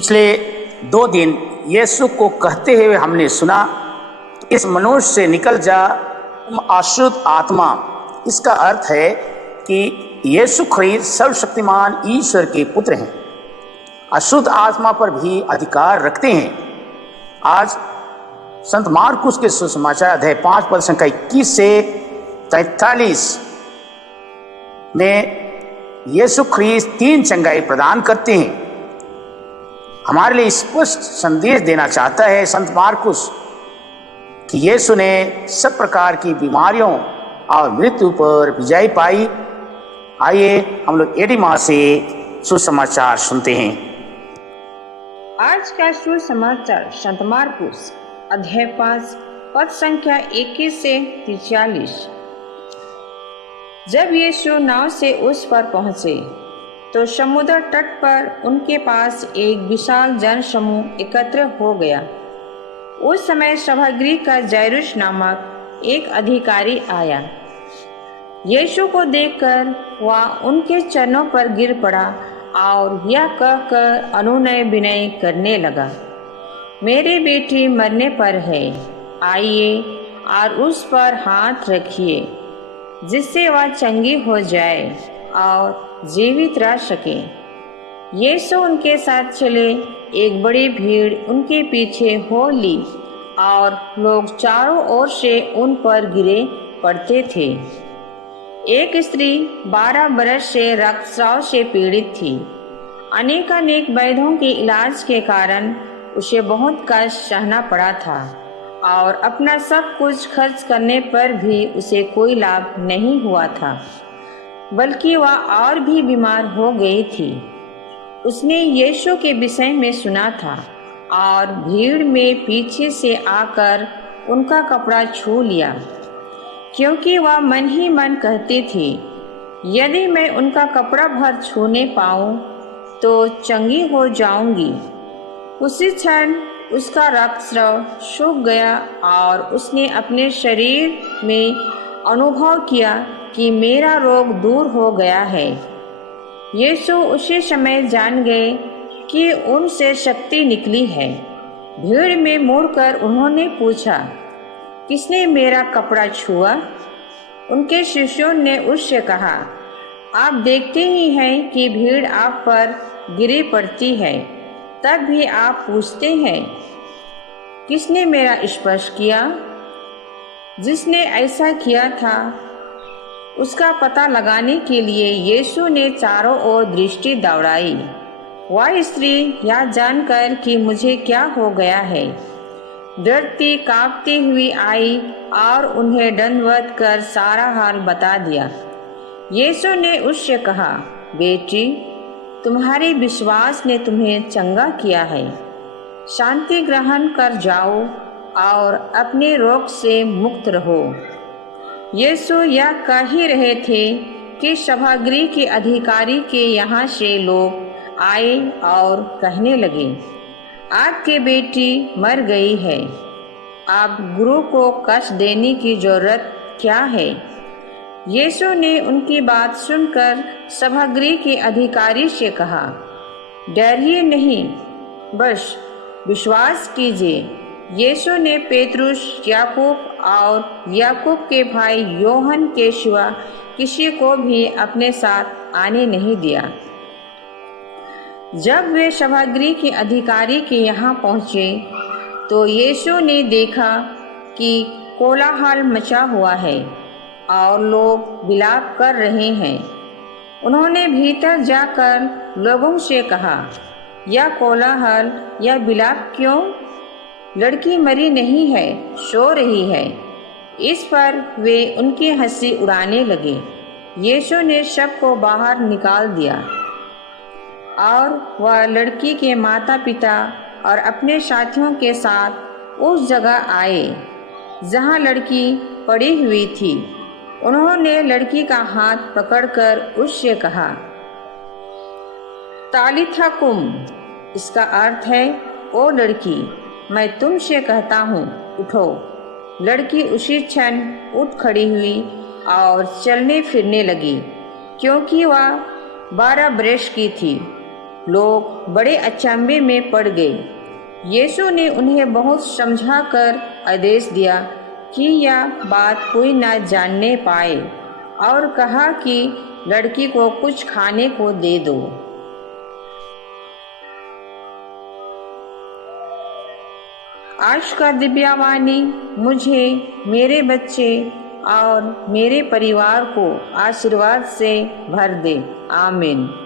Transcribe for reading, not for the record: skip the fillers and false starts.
पिछले 2 दिन यीशु को कहते हुए हमने सुना, इस मनुष्य से निकल जा तुम अशुद्ध आत्मा। इसका अर्थ है कि यीशु ख्रीस्त सर्वशक्तिमान ईश्वर के पुत्र हैं, अशुद्ध आत्मा पर भी अधिकार रखते हैं। आज संत मार्कुस के सुसमाचार अध्याय 5 पद संख्या 21 से 43 में यीशु ख्रीस्त 3 चंगाई प्रदान करते हैं। हमारे लिए स्पष्ट संदेश देना चाहता है संत मार्कुस कि यीशु ने सब प्रकार की बीमारियों और मृत्यु पर विजय पाई। आइए हम लोग एडिमा से सुसमाचार सुनते हैं। आज का सुसमाचार संत मार्कुस अध्याय 5 पद संख्या 21 से 43। जब यीशु नाव से उस पर पहुंचे तो समुद्र तट पर उनके पास एक विशाल जनसमूह एकत्र हो गया। उस समय सभागृह का जायरुस नामक एक अधिकारी आया। यीशु को देखकर वह उनके चरणों पर गिर पड़ा और यह कहकर अनुनय विनय करने लगा, मेरी बेटी मरने पर है, आइए और उस पर हाथ रखिए, जिससे वह चंगी हो जाए और जीवित रह सके। यीशु उनके साथ चले। एक बड़ी भीड़ उनके पीछे हो ली और लोग चारों ओर से उन पर गिरे पड़ते थे। एक स्त्री 12 बरस से रक्तस्राव से पीड़ित थी। अनेक वैद्यों के इलाज के कारण उसे बहुत कष्ट सहना पड़ा था और अपना सब कुछ खर्च करने पर भी उसे कोई लाभ नहीं हुआ था, बल्कि वह और भी बीमार हो गई थी। उसने यीशु के विषय में सुना था और भीड़ में पीछे से आकर उनका कपड़ा छू लिया, क्योंकि वह मन ही मन कहती थी, यदि मैं उनका कपड़ा भर छूने पाऊं तो चंगी हो जाऊंगी। उसी क्षण उसका रक्तस्राव सूख गया और उसने अपने शरीर में अनुभव किया कि मेरा रोग दूर हो गया है। यीशु उसी समय जान गए कि उनसे शक्ति निकली है। भीड़ में मुड़कर उन्होंने पूछा, किसने मेरा कपड़ा छुआ? उनके शिष्यों ने उससे कहा, आप देखते ही हैं कि भीड़ आप पर गिरी पड़ती है, तब भी आप पूछते हैं, किसने मेरा स्पर्श किया? जिसने ऐसा किया था उसका पता लगाने के लिए यीशु ने चारों ओर दृष्टि दौड़ाई। वह स्त्री यह जानकर कि मुझे क्या हो गया है, डरती कांपती हुई आई और उन्हें दंडवत कर सारा हाल बता दिया। यीशु ने उससे कहा, बेटी, तुम्हारे विश्वास ने तुम्हें चंगा किया है, शांति ग्रहण कर जाओ और अपने रोग से मुक्त रहो। यीशु यह कह ही रहे थे कि सभागृह के अधिकारी के यहाँ से लोग आए और कहने लगे, आपकी बेटी मर गई है, अब गुरु को कष्ट देने की जरूरत क्या है? यीशु ने उनकी बात सुनकर सभागृह के अधिकारी से कहा, डरिए नहीं, बस विश्वास कीजिए। यीशु ने पेतरुस, याकूब और याकूब के भाई योहन के सिवा किसी को भी अपने साथ आने नहीं दिया। जब वे सभागृह के अधिकारी के यहाँ पहुँचे तो यीशु ने देखा कि कोलाहल मचा हुआ है और लोग विलाप कर रहे हैं। उन्होंने भीतर जाकर लोगों से कहा, यह कोलाहल, यह विलाप क्यों? लड़की मरी नहीं है, सो रही है। इस पर वे उनकी हंसी उड़ाने लगे। यीशु ने सबको बाहर निकाल दिया और वह लड़की के माता पिता और अपने साथियों के साथ उस जगह आए जहां लड़की पड़ी हुई थी। उन्होंने लड़की का हाथ पकड़कर उससे कहा, तालिथा कुम, इसका अर्थ है, ओ लड़की, मैं तुमसे कहता हूँ, उठो। लड़की उसी क्षण उठ खड़ी हुई और चलने फिरने लगी, क्योंकि वह 12 बरस की थी। लोग बड़े अचंभे में पड़ गए। यीशु ने उन्हें बहुत समझाकर आदेश दिया कि यह बात कोई न जानने पाए और कहा कि लड़की को कुछ खाने को दे दो। आज का दिव्यवाणी मुझे, मेरे बच्चे और मेरे परिवार को आशीर्वाद से भर दे। आमीन।